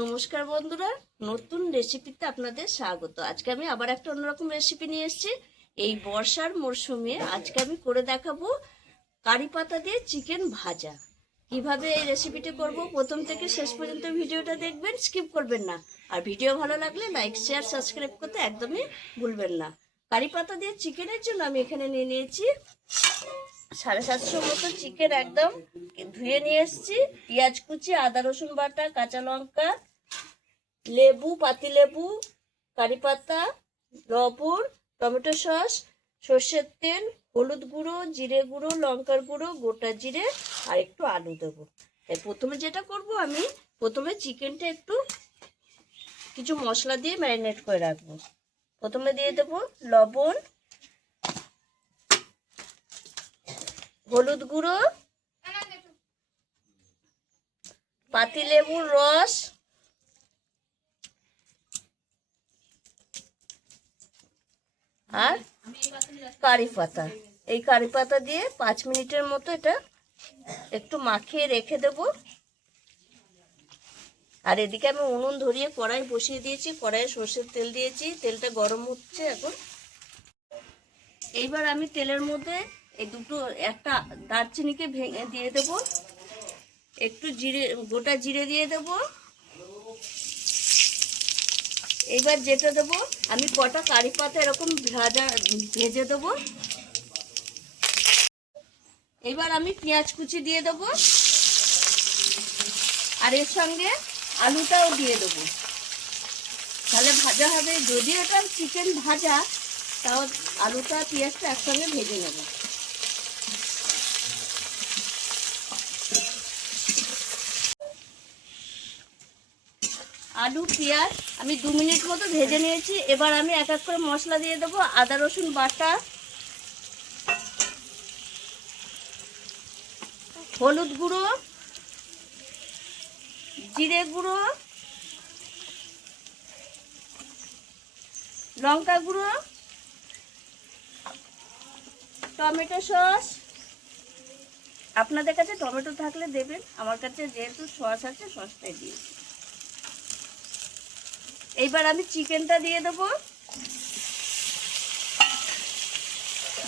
নমস্কার বন্ধুরা, নতুন রেসিপিতে আপনাদের স্বাগত। আজকে আমি আবার একটা অন্যরকম রেসিপি নিয়ে এসেছি। এই বর্ষার মরশুমে আজকে আমি করে দেখাবো কারি পাতা দিয়ে চিকেন ভাজা। কিভাবে এই রেসিপিটি করব প্রথম থেকে শেষ পর্যন্ত ভিডিওটা দেখবেন, স্কিপ করবেন না। আর ভিডিও ভালো লাগলে লাইক শেয়ার সাবস্ক্রাইব করতে একদমই ভুলবেন না। কারি পাতা দিয়ে চিকেনের জন্য আমি এখানে নিয়ে নিয়েছি 750 মতো চিকেন, একদম ধুয়ে নিয়ে এসেছি। পেঁয়াজ কুচি, আদা রসুন বাটা, কাঁচা লঙ্কা, লেবু, পাতি লেবু, কারি পাতা, লবণ, টমেটো সস, সর্ষের তেল, হলুদ গুঁড়ো, জিরে গুঁড়ো, লঙ্কার গুঁড়ো, গোটা জিরে আর একটু আলু দেবো। তাই প্রথমে যেটা করব, আমি প্রথমে চিকেনটা একটু কিছু মশলা দিয়ে ম্যারিনেট করে রাখবো। প্রথমে দিয়ে দেবো লবণ, হলুদ গুঁড়ো, পাতি লেবুর রস, আর কারি পাতা। এই কারি পাতা দিয়ে 5 মিনিটের মতো এটা একটু মাখিয়ে রেখে দেব। আর এদিকে আমি উনুন ধরিয়ে কড়াই বসিয়ে দিয়েছি। কড়াইয়ে সর্ষের তেল দিয়েছি, তেলটা গরম হচ্ছে এখন। এইবার আমি তেলের মধ্যে এই একটা দারচিনিকে ভেঙে দিয়ে দেব, একটু জিরে, গোটা জিরে দিয়ে দেব। এইবার যেটা দেবো, আমি কটা কারি পাতা এরকম ভেজে দেবো। এইবার আমি পেঁয়াজ কুচি দিয়ে দেবো, আর এর সঙ্গে আলুটাও দিয়ে দেবো। তাহলে ভাজা হবে। যদি এটা চিকেন ভাজা, তাও আলুটা পেঁয়াজটা একসঙ্গে ভেজে নেব। আলু পেঁয়াজ আমি 2 মিনিট মতো ভেজে নিয়েছি। এবার আমি এক এক করে মশলা দিয়ে দেবো। আদা রসুন বাটা, হলুদ গুঁড়ো, জিরে গুঁড়ো, লঙ্কা গুঁড়ো, টমেটো সস। আপনাদের কাছে টমেটো থাকলে দেবেন, আমার কাছে যেহেতু সস আছে সসটাই দিয়েছি। এইবার আমি চিকেনটা দিয়ে দেবো,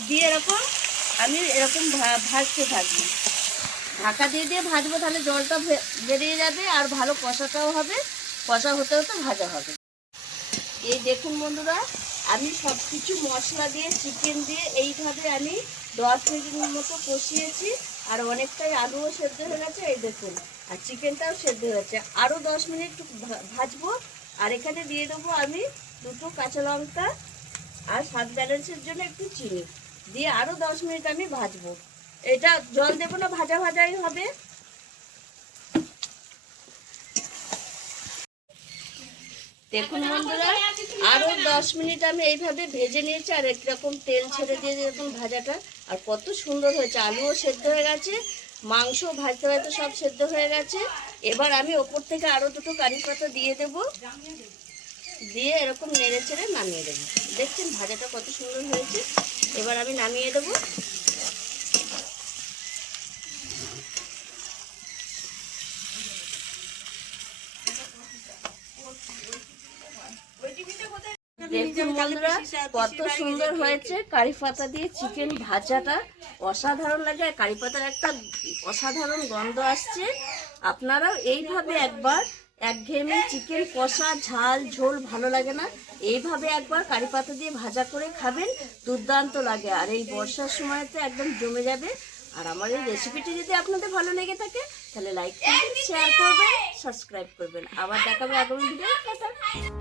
দিয়ে আমি এরকম ভাজতে থাকবো। ঢাকা দিয়ে দিয়ে ভাজবো, তাহলে জলটা বেরিয়ে যাবে আর ভালো কষাটাও হবে। কষা হতে হতে ভাজা হবে। এই দেখুন বন্ধুরা, আমি সব কিছু মশলা দিয়ে চিকেন দিয়ে এইভাবে আমি 10 মিনিটের মতো কষিয়েছি। আর অনেকটাই আলুও সেদ্ধ হয়ে গেছে, এই দেখুন। আর চিকেনটাও সেদ্ধ হয়েছে। আরও 10 মিনিট ভাজবো। আর এখানে দিয়ে দেবো আমি 2টো কাঁচা লঙ্কা আর স্বাদ ব্যালেন্সের জন্য একটু চিনি দিয়ে আরও 10 মিনিট আমি ভাজবো। এটা জল দেবো না, ভাজা ভাজাই হবে। দেখুন বন্ধুরা, আরও 10 মিনিট আমি এইভাবে ভেজে নিয়েছি। আর একরকম তেল ছেড়ে দিয়ে এরকম ভাজাটা, আর কত সুন্দর হয়েছে। আলুও সেদ্ধ হয়ে গেছে, মাংস ভাজতে ভাজতে সব সেদ্ধ হয়ে গেছে। এবার আমি ওপর থেকে আরও 2টো কারি পাতা দিয়ে দেব, দিয়ে এরকম নেড়ে চেড়ে নামিয়ে দেবো। দেখছেন ভাজাটা কত সুন্দর হয়েছে। এবার আমি নামিয়ে দেবো। দেখুন বন্ধুরা, কত সুন্দর হয়েছে কারি পাতা দিয়ে চিকেন ভাজাটা। অসাধারণ লাগে। আর কারি পাতার একটা অসাধারণ গন্ধ আসছে। আপনারাও এইভাবে একবার, একঘেয়েমি চিকেন কষা ঝাল ঝোল ভালো লাগে না, এইভাবে একবার কারি পাতা দিয়ে ভাজা করে খাবেন, দুর্দান্ত লাগে। আর এই বর্ষার সময়তে একদম জমে যাবে। আর আমার এই রেসিপিটি যদি আপনাদের ভালো লেগে থাকে, তাহলে লাইক করবেন, শেয়ার করবেন, সাবস্ক্রাইব করবেন। আবার দেখাবে আগামী ভিডিও।